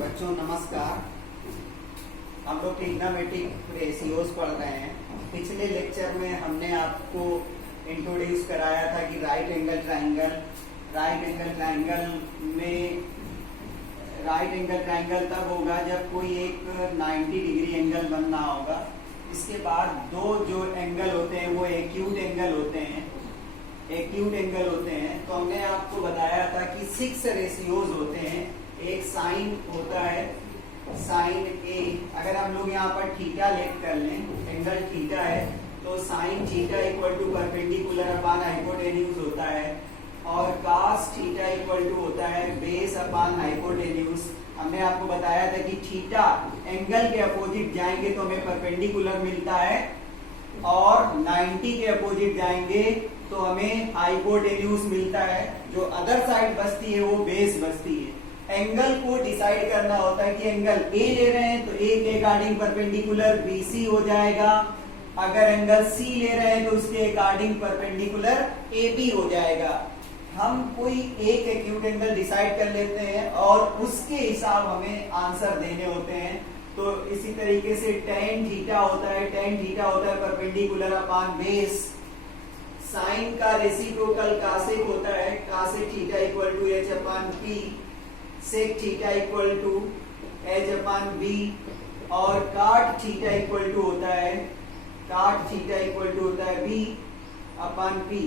बच्चों नमस्कार। हम लोग ट्रिग्नोमेट्रिक रेशियोज पढ़ रहे हैं। पिछले लेक्चर में हमने आपको इंट्रोड्यूस कराया था कि राइट एंगल ट्राइंगल तब होगा जब कोई एक 90 डिग्री एंगल बनना होगा। इसके बाद दो जो एंगल होते हैं वो एक्यूट एंगल होते हैं। तो हमने आपको बताया था कि 6 रेशियोज होते हैं। एक साइन होता है, साइन ए। अगर हम लोग यहाँ पर थीटा लेट कर लें, एंगल थीटा है तो sine theta equal to perpendicular upon hypotenuse होता है, और कास थीटा इक्वल टू होता है बेस अपान हाइपोटेन्यूज। हमने आपको बताया था कि थीटा एंगल के अपोजिट जाएंगे तो हमें परपेंडिकुलर मिलता है, और 90 के अपोजिट जाएंगे तो हमें हाइपोटेन्यूज मिलता है। जो अदर साइड बचती है वो बेस बचती है। एंगल को डिसाइड करना होता है कि एंगल ए ले रहे हैं तो ए के अकॉर्डिंग परपेंडिकुलर बीसी हो जाएगा। अगर एंगल सी ले रहे हैं तो उसके अकॉर्डिंग परपेंडिकुलर एबी हो जाएगा। हम कोई एक एक्यूट एंगल डिसाइड कर लेते हैं और उसके हिसाब हमें आंसर देने होते हैं। तो इसी तरीके से tan थीटा होता है परपेंडिकुलर अपान बेस। साइन का रेसिप्रोकल कासेक होता है, cosec theta equal to H upon P, sec theta equal to H upon B, और काट थीटा इक्वल टू होता है बी अपान पी।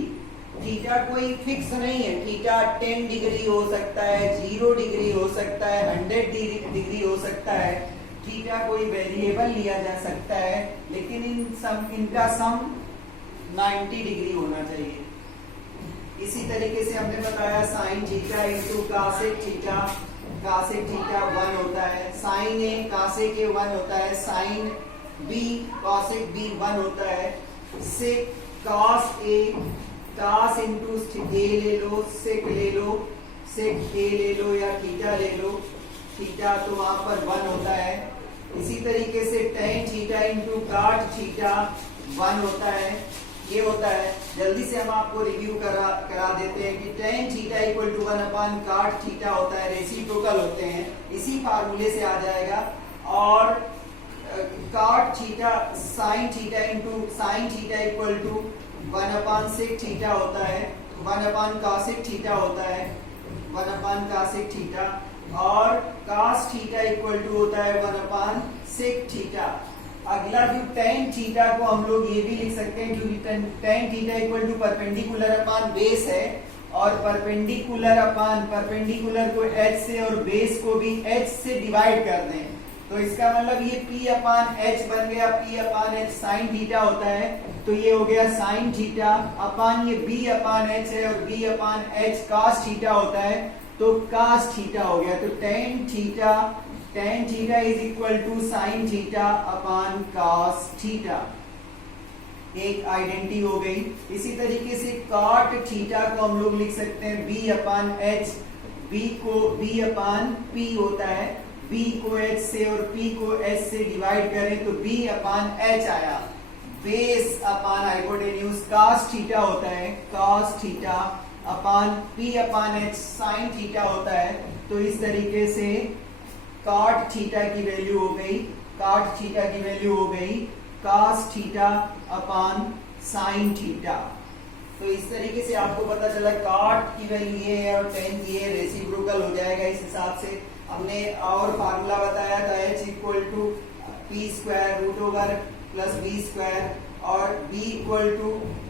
थीटा कोई फिक्स नहीं है। थीटा 10 डिग्री हो सकता है, 0 डिग्री हो सकता है, 100 डिग्री हो सकता है। थीटा कोई वेरिएबल लिया जा सकता है, लेकिन इनका सम 90 डिग्री होना चाहिए। इसी तरीके से हमने बताया साइन थीटा इंटू कासेक थीटा 1 होता है, साइन ए कासेक ए 1 होता है, साइन बी कासेक बी 1 होता है, सेक कास ए कास इंटू ए ले लो, सेक ले लो, सेक ए ले लो या थीटा ले लो, थीटा तो वहां पर 1 होता है। इसी तरीके से tan थीटा इंटू काट थीटा 1 होता है। ये होता है, जल्दी से हम आपको रिव्यू करा देते हैं कि tan थीटा इक्वल टू 1 अपान काट थीटा होता है, रेसिप्रोकल होते हैं, इसी फार्मूले से आ जाएगा। और cot theta sine theta into sine theta equal to 1 upon sec theta होता है, 1 अपान कासेक थीटा होता है, 1 अपान कासेक थीटा, और कास थीटा इक्वल टू होता है 1 अपान सेक थीटा। अगला जो tan थीटा को हम लोग ये भी लिख सकते हैं, क्योंकि tan theta equal to perpendicular upon base है, और परपेंडिकुलर को h से और बेस को भी h से डिवाइड कर दें तो इसका मतलब ये p अपान h बन गया, p upon h sine theta होता है। तो ये हो गया साइन थीटा अपान ये b अपान h है, और b upon h cos theta होता है, तो कास थीटा हो गया। तो tan theta is equal to sine theta upon cos theta. एक आइडेंटिटी हो गई। इसी तरीके से कॉट थीटा को हम लोग लिख सकते हैं b अपान h, b को b अपान p होता है, b को h से और p को h से डिवाइड करें तो b अपान h आया। Base upon hypotenuse cos theta होता है, cos theta upon p upon h sine theta होता है। तो इस तरीके से काट थीटा की वैल्यू हो गई cos theta upon sine theta. तो इस तरीके से आपको पता चला काट की वैल्यू ये है और tan ये रेसिप्रोकल हो जाएगा। इस हिसाब से हमने और फार्मूला बताया था h equal to p square root over plus b square, और b equal to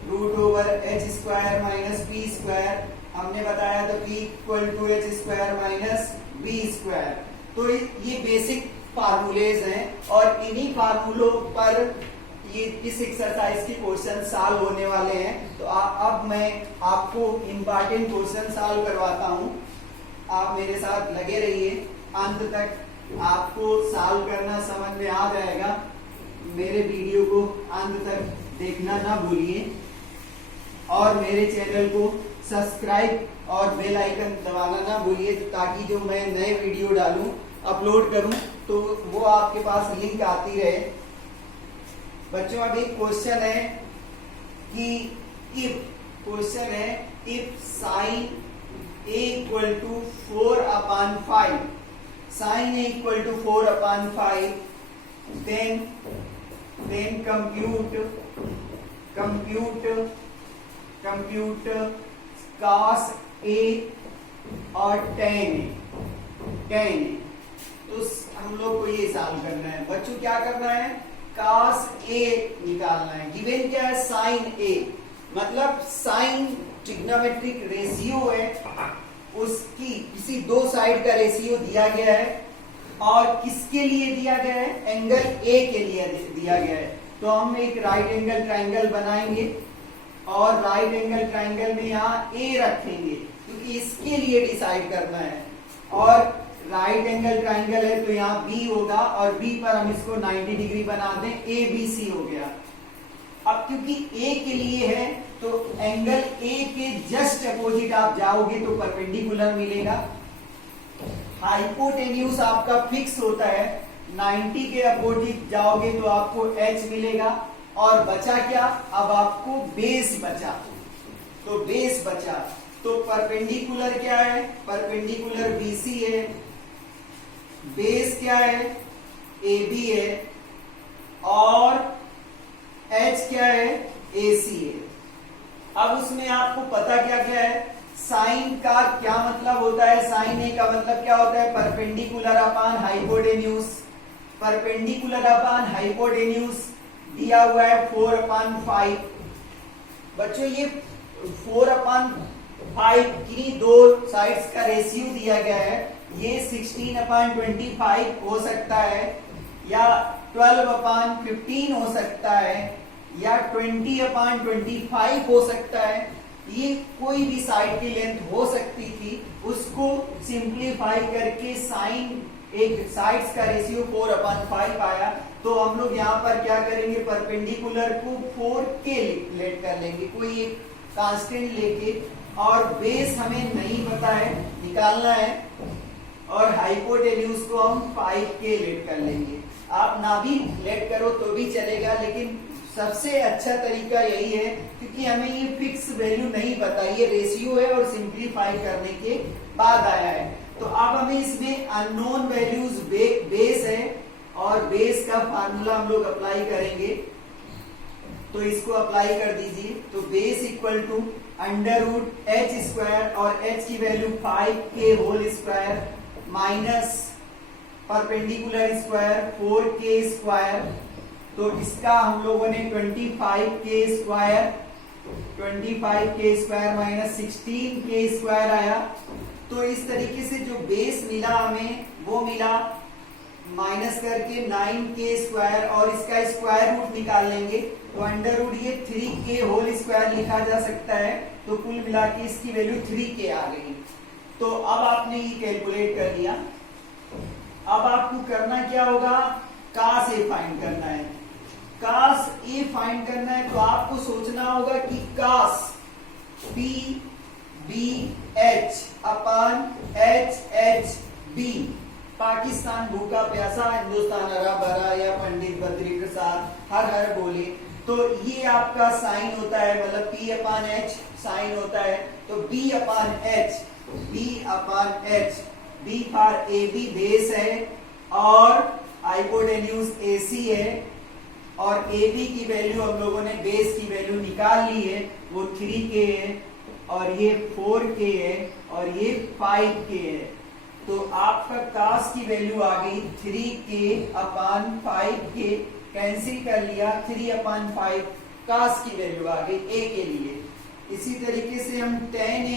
root over h square minus p square. हमने बताया था p equal to h square minus b square. तो ये बेसिक फार्मूलेज हैं, और इन्हीं फार्मूलों पर ये इस एक्सरसाइज के क्वेश्चन सॉल्व होने वाले हैं। तो अब मैं आपको इम्पोर्टेंट क्वेश्चन सॉल्व करवाता हूं। आप मेरे साथ लगे रहिए अंत तक, आपको सॉल्व करना समझ में आ जाएगा। मेरे वीडियो को अंत तक देखना ना भूलिए, और मेरे चैनल को सब्सक्राइब और बेल आइकन दबाना ना भूलिए, ताकि जो मैं नए वीडियो डालूं अपलोड करूं तो वो आपके पास लिंक आती रहे। बच्चों अब एक क्वेश्चन है कि if sine a equal to 4 upon 5 sin a equal to 4/5, then compute cos a और tan a। तो हम लोग को ये सॉल्व करना है बच्चों, क्या करना है, cos a निकालना है। गिवन क्या है, sin a, मतलब sin ट्रिग्नोमेट्रिक रेशियो है, उसकी किसी दो साइड का रेशियो दिया गया है और किसके लिए दिया गया है, एंगल A के लिए दिया गया है। तो हम एक राइट एंगल ट्राइंगल बनाएंगे और राइट एंगल ट्राइंगल में यहाँ A रखेंगे क्योंकि इसके लिए डिसाइड करना है। और राइट एंगल ट्राइंगल है तो यहाँ B होगा और B पर हम इसको 90 डिग्री बना दें, ABC हो गया। अब क्योंकि A के लिए है तो एंगल A के जस्ट अपोजिट आप जाओगे तो परपेंडिकुलर मिलेगा। हाइपोटेन्यूज आपका फिक्स होता है, 90 के अपोजिट जाओगे तो आपको H मिलेगा। और बचा क्या, अब आपको बेस बचा, तो बेस बचा तो परपेंडिकुलर क्या है, परपेंडिकुलर BC है, बेस क्या है, AB है और H क्या है, AC है। अब उसमें आपको पता क्या क्या है, साइन का क्या मतलब होता है, साइन ए का मतलब क्या होता है, perpendicular upon hypotenuse. Perpendicular upon hypotenuse दिया हुआ है 4/5। बच्चों ये 4/5 की दो साइड्स का रेशियो दिया गया है, ये 16/25 हो सकता है या 12/15 हो सकता है या 20/25 हो सकता है। ये कोई भी साइड की लेंथ हो सकती थी, उसको सिंप्लीफाई करके साइन एक साइड्स का रेशियो 4/5 आया। तो हम लोग यहाँ पर क्या करेंगे, परपेंडिकुलर को 4K लेट कर लेंगे, कोई एक कांस्टेंट लेके, और बेस हमें नहीं पता है, निकालना है, और हाइपोटेन्यूज को हम 5K लेट कर लेंगे। आप ना भी लेट करो तो भी चलेगा, लेकिन सबसे अच्छा तरीका यही है क्योंकि हमें ये फिक्स वैल्यू नहीं पता, ये रेशियो है और सिंप्लीफाई करने के बाद आया है। तो अब हमें इसमें अननोन वैल्यूज बेस है और बेस का फार्मूला हम लोग अप्लाई करेंगे, तो इसको अप्लाई कर दीजिए। तो बेस इक्वल टू √h² और h की value 5K whole square minus perpendicular square 4K²। तो इसका हम लोगों ने 25K² माइनस 16K² आया। तो इस तरीके से जो बेस मिला हमें वो मिला माइनस करके 9K² और इसका स्क्वायर रूट निकाल लेंगे तो अंडर रूट ये 3K होल स्क्वायर लिखा जा सकता है। तो कुल मिला के इसकी वैल्यू 3K आ गई। तो अब आपने ये कैलकुलेट कर लिया। अब आपको करना क्या होगा, cos A फाइंड करना है। cos A फाइंड करना है तो आपको सोचना होगा कि cos PBH upon HHB, Pakistan भूखा प्यासा, हिंदुस्तान हरा भरा, या पंडित बद्री प्रसाद हर हर बोले, तो ये आपका साइन होता है, मतलब P/H साइन होता है। तो B/H, B for AB base है और हाइपोटेन्यूज AC है, और AB की वैल्यू हम लोगों ने बेस की वैल्यू निकाल ली है, वो 3K है और ये 4K है और ये 5K है। तो आपका cos की वैल्यू आ गई 3K/5K, कैंसिल कर लिया, 3/5 cos की वैल्यू आ गई A के लिए। इसी तरीके से हम tan A,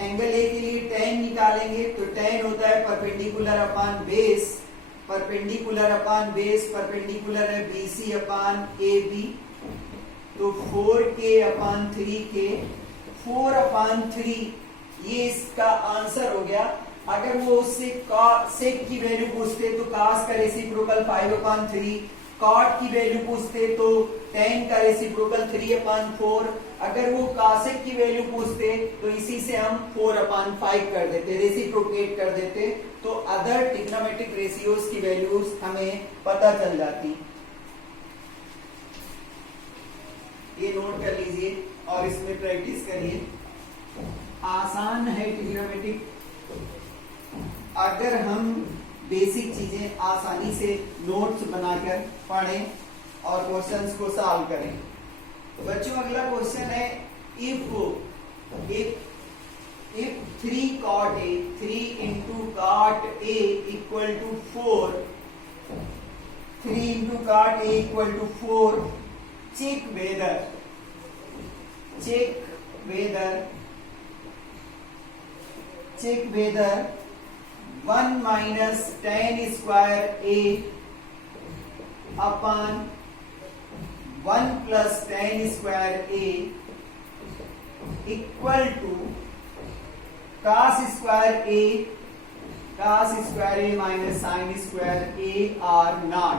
एंगल A के लिए tan निकालेंगे तो tan होता है perpendicular upon base, perpendicular upon base, perpendicular है BC/AB, तो 4K/3K, 4/3, ये इसका आंसर हो गया। अगर वो उससे सेक की वैल्यू पूछते तो cos का रेसिप्रोकल 5/3, cot की वैल्यू पूछते तो tan का रेसिप्रोकल 3/4, अगर वो cosec की वैल्यू पूछते तो इसी से हम 4/5 कर देते, रेसिप्रोकेट कर देते, तो अदर ट्रिग्नोमेट्रिक रेशियोज की वैल्यूज हमें पता चल जाती। ये नोट कर लीजिए और इसमें प्रैक्टिस करिए, आसान है ट्रिग्नोमेट्रिक। अगर हम बेसिक चीजें आसानी से नोट्स बनाकर पढ़ें और क्वेश्चंस को सॉल्व करें। तो बच्चों अगला क्वेश्चन है, if 3 cot A, 3 into cot A equal to 4, 3 into cot A equal to 4, check whether 1 minus tan square A upon 1 plus tan square A equal to cos square A minus sin square A are not।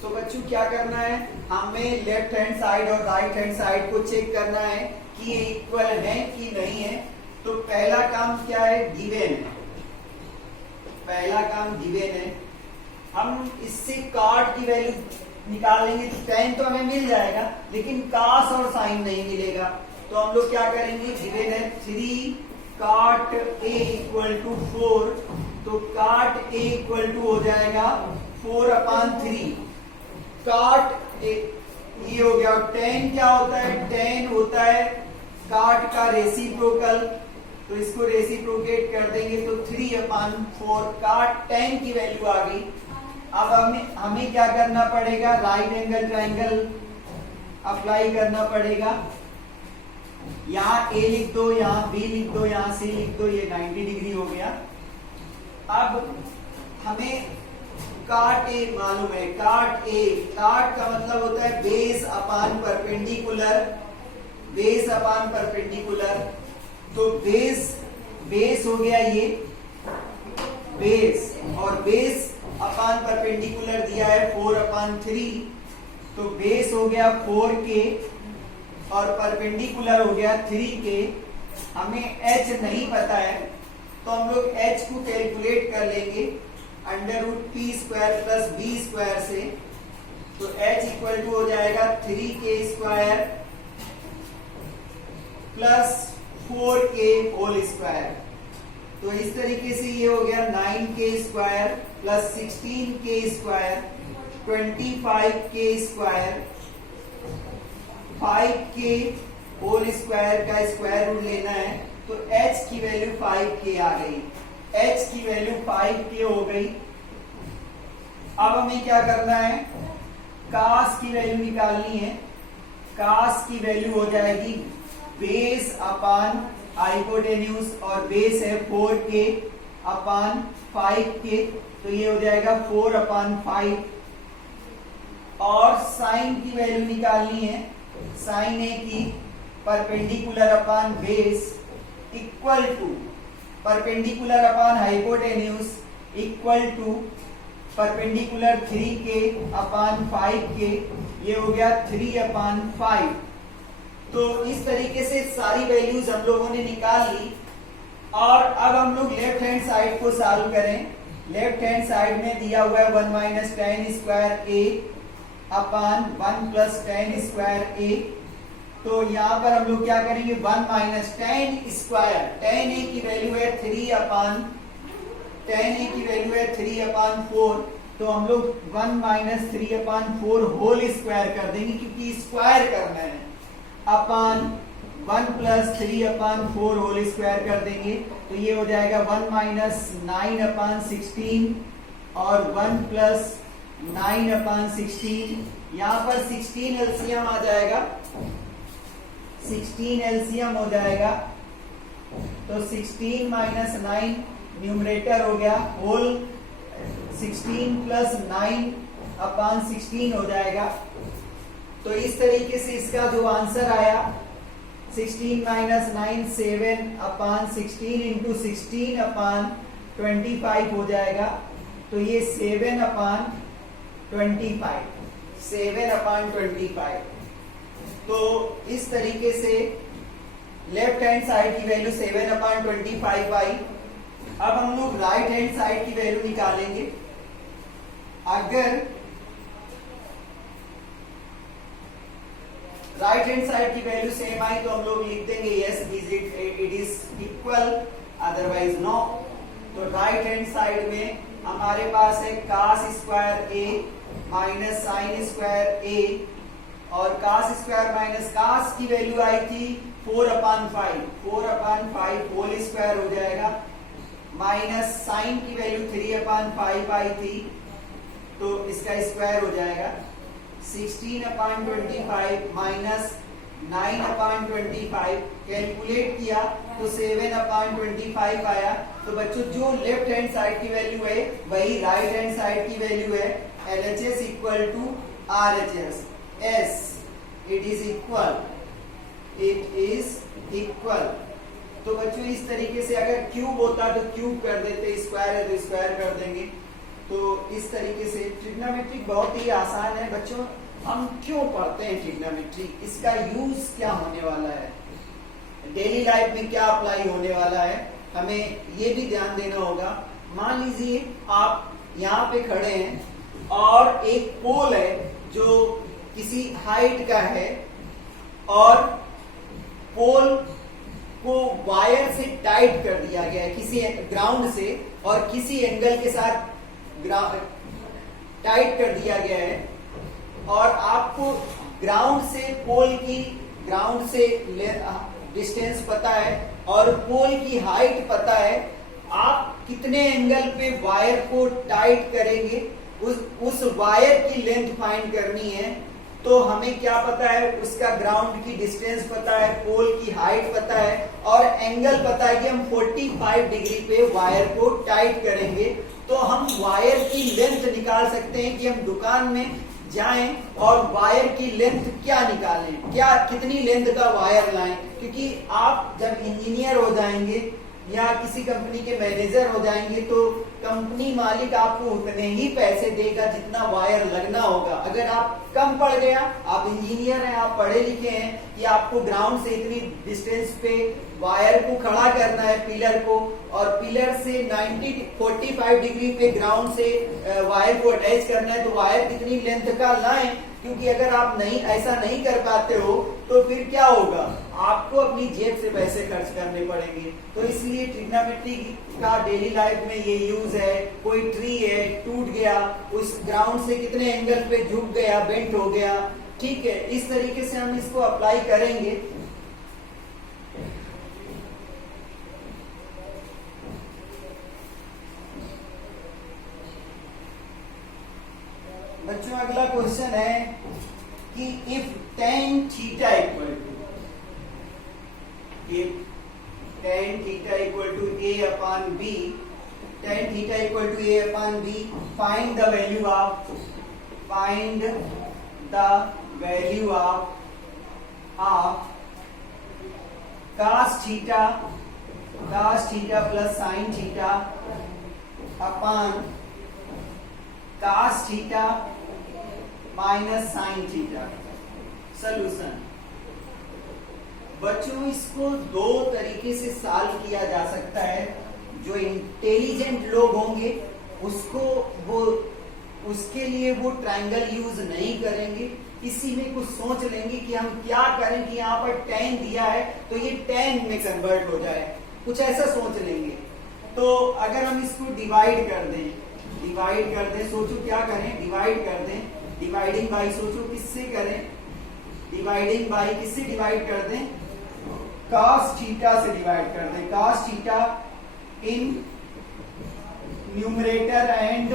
तो बच्चों क्या करना है, हमें left hand side और right hand side को check करना है कि ये इक्वल है कि नहीं है। तो पहला काम क्या है, गिवन है, पहला काम गिवन है। हम इससे कॉट की वैल्यू निकाल लेंगे तो tan तो हमें मिल जाएगा, लेकिन cos और sin नहीं मिलेगा। तो हम लोग क्या करेंगे, गिवन है 3 cot A इक्वल टू 4, तो cot A इक्वल टू हो जाएगा 4/3 cot A, ये हो गया। tan क्या होता है, tan होता है cot का रेसिप्रोकल, तो इसको रेसिप्रोकेट कर देंगे तो 3/4 cot tan की वैल्यू आ गई। अब हमें क्या करना पड़ेगा, राइट एंगल ट्राइंगल अप्लाई करना पड़ेगा। यहाँ A लिख दो, यहाँ B लिख दो, यहाँ C लिख दो, ये 90 डिग्री हो गया। अब हमें काट A मालूम है, काट का मतलब होता है base upon perpendicular, base upon perpendicular. तो बेस हो गया ये बेस, और बेस अपान परपेंडिकुलर दिया है 4/3, तो बेस हो गया 4K और परपेंडिकुलर हो गया 3K। हमें h नहीं पता है तो हम लोग h को कैलकुलेट कर लेंगे √p² प्लस b² से। तो h इक्वल टू हो जाएगा 3K² plus 4K whole square. तो इस तरीके से ये हो गया 9K² plus 16K², 25K², 5K whole square का स्क्वायर रूट लेना है। तो h की वैल्यू 5K आ गई, h की वैल्यू 5K हो गई। अब हमें क्या करना है, cos की वैल्यू निकालनी है। cos की वैल्यू हो जाएगी बेस अपान हाइपोटेन्यूज, और बेस है 4K अपान 5K, तो ये हो जाएगा 4/5। और साइन की वैल्यू निकालनी है, साइन ए की perpendicular upon base equal to perpendicular upon hypotenuse equal to perpendicular 3K upon 5K, ये हो गया 3/5। तो इस तरीके से सारी वैल्यूज हम लोगों ने निकाल ली। और अब हम लोग लेफ्ट हैंड साइड को सॉल्व करें। लेफ्ट हैंड साइड में दिया हुआ है 1 minus tan square A upon 1 plus tan square A। तो यहाँ पर हम लोग क्या करेंगे, 1 minus tan square, tan A की वैल्यू है 3/4, तो हम लोग 1 माइनस 3/4 होल स्क्वायर कर देंगे क्योंकि स्क्वायर करना है, अपान 1 प्लस 3/4 होल स्क्वायर कर देंगे। तो ये हो जाएगा 1 माइनस 9/16 और 1 प्लस 9/16। यहाँ पर 16 एलसीएम आ जाएगा, 16 एलसीएम हो जाएगा। तो 16 माइनस 9 न्यूमरेटर हो गया, होल 16 प्लस 9/16 हो जाएगा। तो इस तरीके से इसका जो आंसर आया 16 माइनस 9 7/16 इंटू 16/25 हो जाएगा। तो ये 7/25। तो इस तरीके से लेफ्ट हैंड साइड की वैल्यू 7/25 आई। अब हम लोग राइट हैंड साइड की वैल्यू निकालेंगे। अगर राइट हैंड साइड की वैल्यू सेम आई तो हम लोग लिख देंगे yes it is equal, otherwise no. तो राइट हैंड साइड में हमारे पास है cos square a minus sine square a, और cos स्क्वायर माइनस cos की वैल्यू आई थी 4/5 होल स्क्वायर हो जाएगा, माइनस साइन की वैल्यू 3/5 आई थी तो इसका स्क्वायर हो जाएगा, 16/25 माइनस 9/25 कैलकुलेट किया तो 7/25 आया। तो बच्चों जो लेफ्ट हैंड साइड की वैल्यू है वही राइट हैंड साइड की वैल्यू है। LHS equal to RHS, S it is equal. तो बच्चों इस तरीके से अगर क्यूब होता तो क्यूब कर देते, स्क्वायर है तो स्क्वायर कर देंगे। तो इस तरीके से ट्रिग्नोमेट्री बहुत ही आसान है बच्चों। हम क्यों पढ़ते हैं ट्रिग्नोमेट्री, इसका यूज क्या होने वाला है, डेली लाइफ में क्या अप्लाई होने वाला है, हमें ये भी ध्यान देना होगा। मान लीजिए आप यहाँ पे खड़े हैं और एक पोल है जो किसी हाइट का है और पोल को वायर से टाइट कर दिया गया है किसी ग्राउंड से, और किसी एंगल के साथ टाइट कर दिया गया है, और आपको ग्राउंड से डिस्टेंस पता है और पोल की हाइट पता है। आप कितने एंगल पे वायर को टाइट करेंगे, उस वायर की लेंथ फाइंड करनी है। तो हमें क्या पता है, उसका ग्राउंड की डिस्टेंस पता है, पोल की हाइट पता है और एंगल पता है कि हम 45 डिग्री पे वायर को टाइट करेंगे। तो हम वायर की लेंथ निकाल सकते हैं कि हम दुकान में जाएं और वायर की लेंथ क्या निकालें, कितनी लेंथ का वायर लाएं। क्योंकि आप जब इंजीनियर हो जाएंगे या किसी कंपनी के मैनेजर हो जाएंगे तो कंपनी मालिक आपको उतने ही पैसे देगा जितना वायर लगना होगा। अगर आप कम पड़ गया, आप इंजीनियर हैं, आप पढ़े लिखे हैं कि आपको ग्राउंड से इतनी डिस्टेंस पे वायर को खड़ा करना है पिलर को, और पिलर से 45 डिग्री पे ग्राउंड से वायर को अटैच करना है, तो वायर कितनी लेंथ का लाएं। क्योंकि अगर आप ऐसा नहीं कर पाते हो तो फिर क्या होगा, आपको अपनी जेब से पैसे खर्च करने पड़ेंगे। तो इसलिए ट्रिग्नोमेट्री का डेली लाइफ में ये यूज है। कोई ट्री है, टूट गया, उस ग्राउंड से कितने एंगल पे झुक गया, बेंट हो गया, ठीक है, इस तरीके से हम इसको अप्लाई करेंगे। बच्चों अगला क्वेश्चन है कि if tan theta equal to a upon b, tan theta equal to a upon b, find the value of cos theta plus sin theta upon cos theta minus sine theta. Solution बच्चों इसको दो तरीके से solve किया जा सकता है। जो इंटेलिजेंट लोग होंगे उसके लिए वो ट्रायंगल यूज नहीं करेंगे, इसी में कुछ सोच लेंगे कि हम क्या करें कि यहाँ पर tan दिया है तो ये tan में कन्वर्ट हो जाए, कुछ ऐसा सोच लेंगे। तो अगर हम इसको डिवाइड कर दें, सोचो क्या करें, डिवाइड कर दें, डिवाइडिंग बाई सोचो किससे करें, डिवाइडिंग बाई किससे डिवाइड कर दें, cos थीटा से डिवाइड कर दें। cos theta in numerator and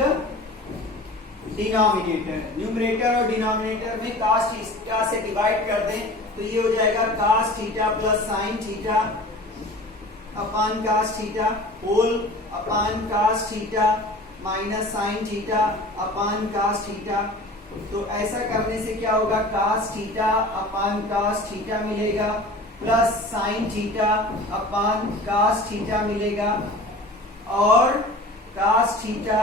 denominator, numerator और डिनोमिनेटर में cos थीटा से डिवाइड कर दें तो ये हो जाएगा cos theta plus sine theta upon cos theta whole upon cos theta minus sine theta upon cos theta. तो ऐसा करने से क्या होगा, cos theta upon cos theta मिलेगा plus sine theta upon cos theta मिलेगा, और cos theta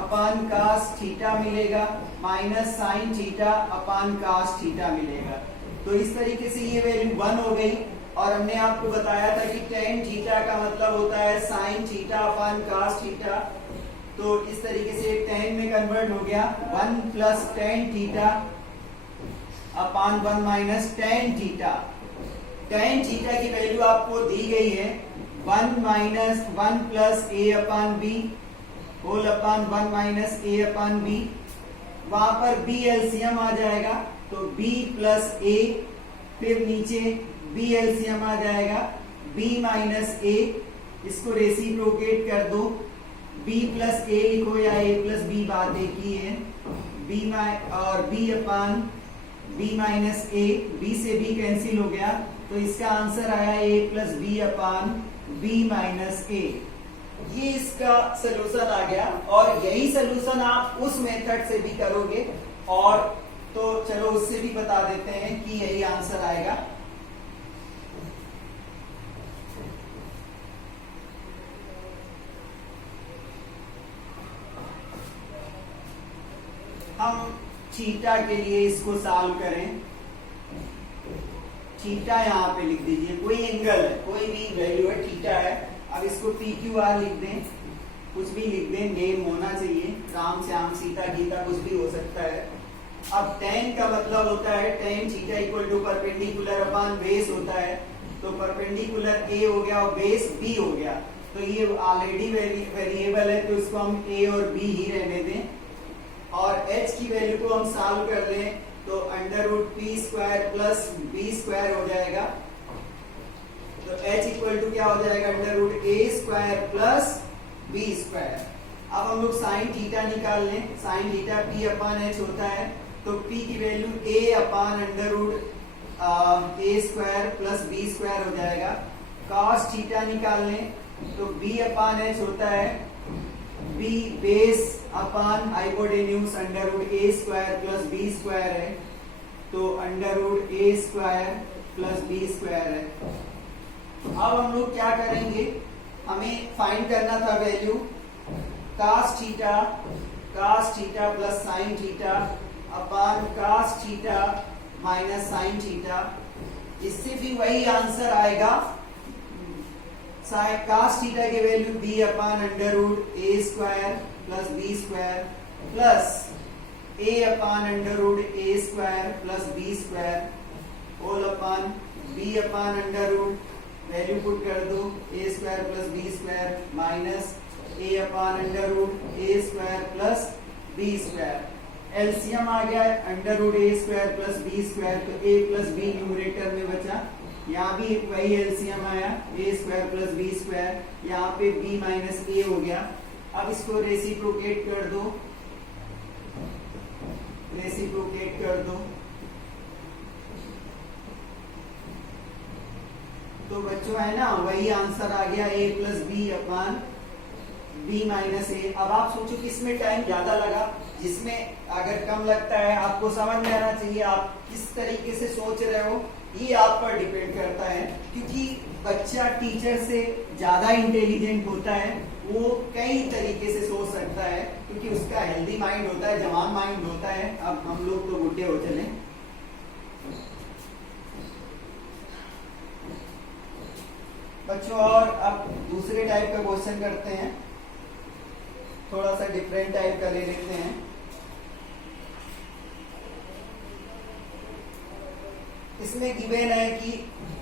upon cos theta मिलेगा minus sine theta upon cos theta मिलेगा। तो इस तरीके से ये वैल्यू 1 हो गई। और हमने आपको बताया था कि tan थीटा का मतलब होता है sign theta upon cos theta. तो इस तरीके से tan में कन्वर्ट हो गया 1 plus tan theta upon 1 minus tan theta. tan theta की वैल्यू आपको दी गई है one plus A upon B whole upon 1 minus A upon B, वहां पर बी एलसीएम आ जाएगा तो b प्लस ए, फिर नीचे b एलसीएम आ जाएगा b माइनस ए, इसको रेसिप्रोकेट कर दो, b प्लस ए लिखो या a प्लस b, बात एक ही है, और b upon b minus A, b से b कैंसिल हो गया तो इसका आंसर आया a plus B upon b minus A. ये इसका सोल्यूशन आ गया और यही सोल्यूशन आप उस मेथड से भी करोगे, और तो चलो उससे भी बता देते हैं कि यही आंसर आएगा। हम थीटा के लिए इसको सॉल्व करें। थीटा यहाँ पे लिख दीजिए, कोई एंगल है, कोई भी वैल्यू है, थीटा है। अब इसको पी क्यू आर लिख दें, कुछ भी लिख दें, नेम होना चाहिए, राम श्याम सीता गीता कुछ भी हो सकता है। अब tan का मतलब होता है tan theta equal to perpendicular upon base होता है, तो परपेंडिकुलर a हो गया और बेस b हो गया, तो ये ऑलरेडी वेरिएबल है तो इसको हम a और b ही रहने दें, और h की वैल्यू को हम सॉल्व कर लें तो under root P square plus B square हो जाएगा, तो h इक्वल टू क्या हो जाएगा, under root A square plus B square. अब हम लोग साइन थीटा निकाल लें, sine theta p upon h होता है, तो p की value a upon under root A square plus B square हो जाएगा। cos थीटा निकाल लें तो b अपान h होता है b base upon hypotenuse under root A square plus B square है, तो under root A square plus B square है। अब हम लोग क्या करेंगे, हमें फाइंड करना था value cos theta plus sine theta upon cos theta minus sine theta, इससे भी वही आंसर आएगा। cos थीटा की value b upon under root A square plus B square plus a upon under root A square plus B square whole upon b upon under root, value put कर दो, A square plus B square minus A upon under root A square plus B square. LCM आ गया under root A square plus B square, तो ए plus B numerator में बचा, यहाँ भी वही LCM आया ए स्क्वायर प्लस बी स्क्वायर, यहाँ पे बी माइनस ए हो गया। अब इसको रेसिप्रोकेट कर दो, रेसिप्रोकेट कर दो, तो बच्चों है ना वही आंसर आ गया a plus B upon b minus A. अब आप सोचो कि इसमें टाइम ज्यादा लगा, जिसमें अगर कम लगता है आपको समझ में आना चाहिए, आप किस तरीके से सोच रहे हो ये आप पर डिपेंड करता है, क्योंकि बच्चा टीचर से ज्यादा इंटेलिजेंट होता है, वो कई तरीके से सोच सकता है, क्योंकि उसका हेल्दी माइंड होता है, जवान माइंड होता है। अब हम लोग तो बुढ़े हो चले। बच्चों और अब दूसरे टाइप का क्वेश्चन करते हैं, थोड़ा सा डिफरेंट टाइप का ले लेते हैं। इसमें गिवन है कि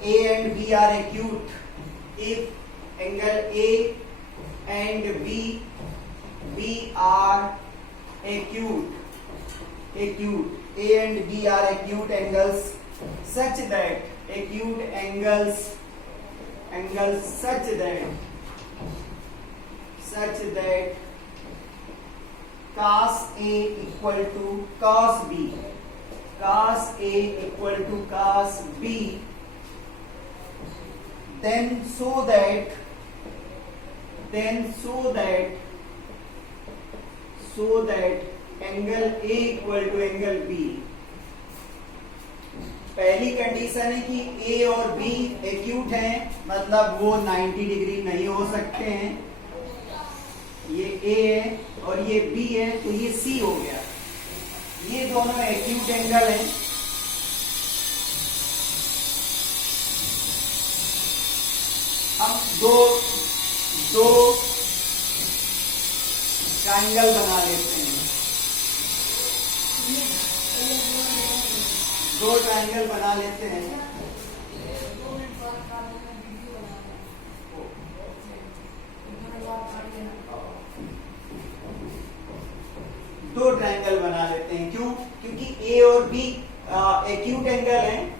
A and B are acute if angle A and B are acute A and B are acute angles such that cos A equal to cos B, cos A equal to cos B, then so that angle A equal to angle B। पहली condition है कि A और B acute हैं, मतलब वो 90 degree नहीं हो सकते हैं। ये A है और ये B है, तो ये C हो गया। ये दोनों एक्यूट एंगल हैं। हम दो ट्रायंगल बना लेते हैं, दो ट्रायंगल बना लेते हैं। दो ट्रायंगल बना लेते हैं। क्यों? क्योंकि ए और बी एक्यूट एंगल हैं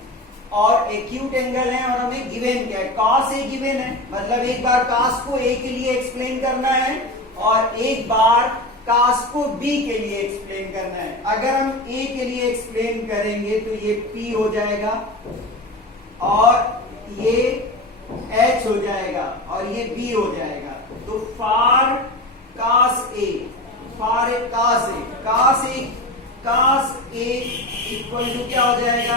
और एक्यूट एंगल है और हमें गिवन क्या है, cos ए गिवन है, मतलब एक बार cos को ए के लिए एक्सप्लेन करना है और एक बार cos को b के लिए एक्सप्लेन करना है। अगर हम a के लिए एक्सप्लेन करेंगे तो ये p हो जाएगा और ये h हो जाएगा और ये b हो जाएगा। तो फार cos a इक्वल टू क्या हो जाएगा,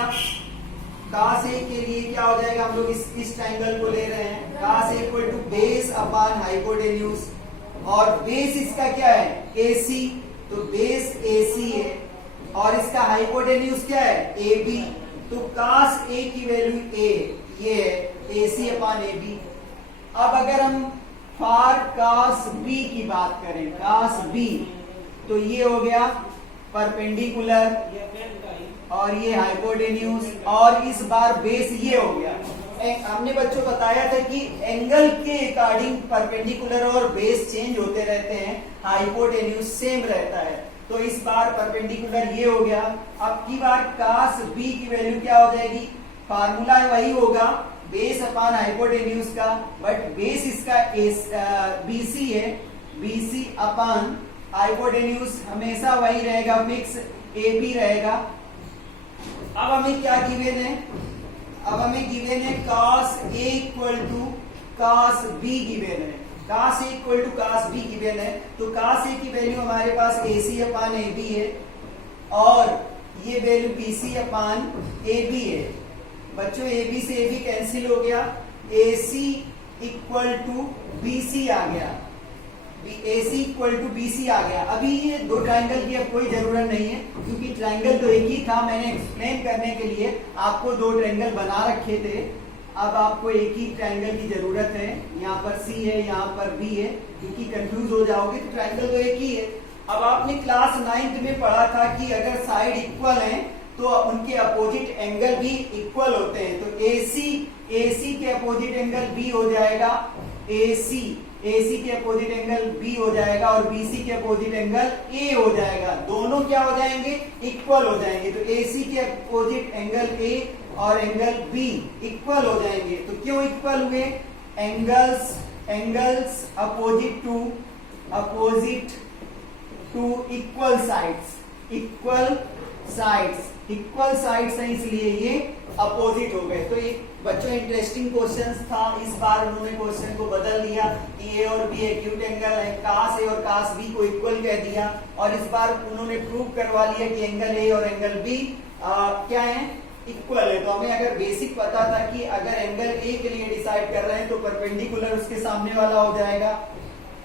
cos a के लिए क्या हो जाएगा, हम लोग इस ट्रायंगल को ले रहे हैं, cos a equal to base upon hypotenuse और बेस इसका क्या है AC, तो बेस AC है और इसका हाइपोटेन्यूज क्या है AB, तो cos A की वैल्यू A ये है AC अपॉन AB। अब अगर हम फार cos B की बात करें, cos B तो ये हो गया परपेंडिकुलर और ये हाइपोटेन्यूज और इस बार बेस ये हो गया। हमने बच्चों बताया था कि एंगल के अकॉर्डिंग परपेंडिकुलर और बेस चेंज होते रहते हैं, हाइपोटेन्यूज सेम रहता है। तो इस बार परपेंडिकुलर ये हो गया। अब की बार cos b की वैल्यू क्या हो जाएगी, फार्मूला वही होगा बेस अपॉन हाइपोटेन्यूज का, बट बेस इसका BC है, BC अपॉन हाइपोटेन्यूज हमेशा वही रहेगा, फिक्स AB रहेगा। अब हमें क्या गिवन है, अब हमें गिवन है cos A equal to cos B given है, cos A equal to cos B given है। तो cos A की वैल्यू हमारे पास AC अपान AB है और ये वैल्यू BC अपान AB है। बच्चों AB से AB कैंसिल हो गया, AC इक्वल टू BC आ गया, AC इक्वल टू BC आ गया। अभी ये दो ट्रायंगल की अब कोई जरूरत नहीं है क्योंकि ट्रायंगल तो एक ही था, मैंने एक्सप्लेन करने के लिए आपको दो ट्रायंगल बना रखे थे। अब आपको एक ही ट्रायंगल की जरूरत है, यहाँ पर C है यहाँ पर B है, क्योंकि कंफ्यूज हो जाओगे तो ट्रायंगल तो एक ही है। अब आपने क्लास 9th में पढ़ा था कि अगर साइड इक्वल हैं तो उनके अपोजिट एंगल भी इक्वल होते हैं। तो AC के अपोजिट एंगल B हो जाएगा AC के अपोजिट एंगल B हो जाएगा और BC के अपोजिट एंगल A हो जाएगा। दोनों क्या हो जाएंगे, इक्वल हो जाएंगे। तो AC के अपोजिट एंगल A और एंगल B इक्वल हो जाएंगे। तो क्यों इक्वल हुए, angles opposite to equal sides हैं, इसलिए ये अपोजिट हो गए। तो एक बच्चों इंटरेस्टिंग क्वेश्चन था, इस बार उन्होंने क्वेश्चन को बदल दिया कि ए और बी एक्यूट एंगल है, cos ए और cos बी को इक्वल कह दिया और इस बार उन्होंने प्रूव करवा लिया कि एंगल ए और एंगल बी क्या है, इक्वल है। तो हमें अगर बेसिक पता था कि अगर एंगल ए के लिए डिसाइड कर रहे हैं तो परपेंडिकुलर उसके सामने वाला हो जाएगा,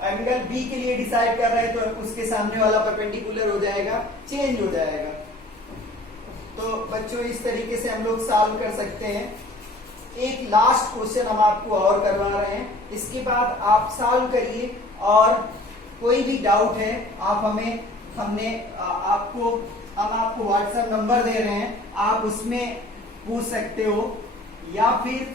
एंगल बी के लिए डिसाइड कर रहे हैं तो उसके सामने वाला परपेंडिकुलर हो जाएगा, चेंज हो जाएगा। तो बच्चों इस तरीके से हम लोग सॉल्व कर सकते हैं। एक लास्ट क्वेश्चन हम आपको और करवा रहे हैं, इसके बाद आप सॉल्व करिए और कोई भी डाउट है आप हम आपको व्हाट्सएप नंबर दे रहे हैं, आप उसमें पूछ सकते हो या फिर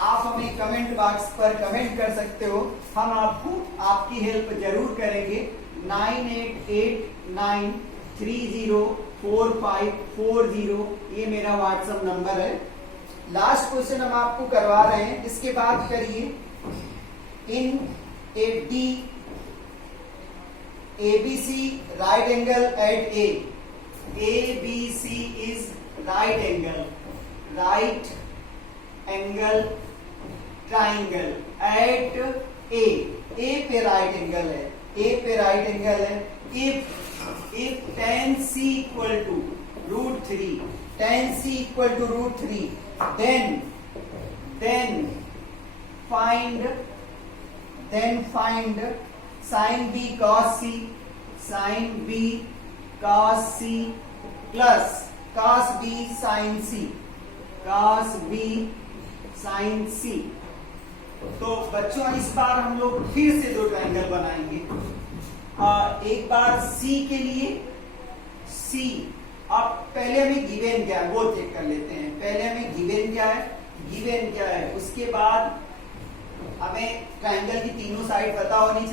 आप हमें कमेंट बॉक्स पर कमेंट कर सकते हो, हम आपको आपकी हेल्प जरूर करेंगे। 9889304540 ये मेरा व्हाट्सएप नंबर है। लास्ट क्वेश्चन हम आपको करवा रहे हैं, इसके बाद करिए। In A D ABC right angle at A, ABC is right angle triangle at A पे राइट एंगल है, A पे राइट एंगल है। if tan C equal to √3, tan C equal to √3, then find sin B cos C plus cos B sin C। तो बच्चों इस बार हम लोग फिर से दो ट्रायंगल बनाएंगे। एक बार C के लिए C, अब पहले हमें गिवन क्या है वो चेक कर लेते हैं। पहले हमें गिवन क्या है, उसके बाद हमें ट्रायंगल की तीनों साइड पता होनी चाहिए।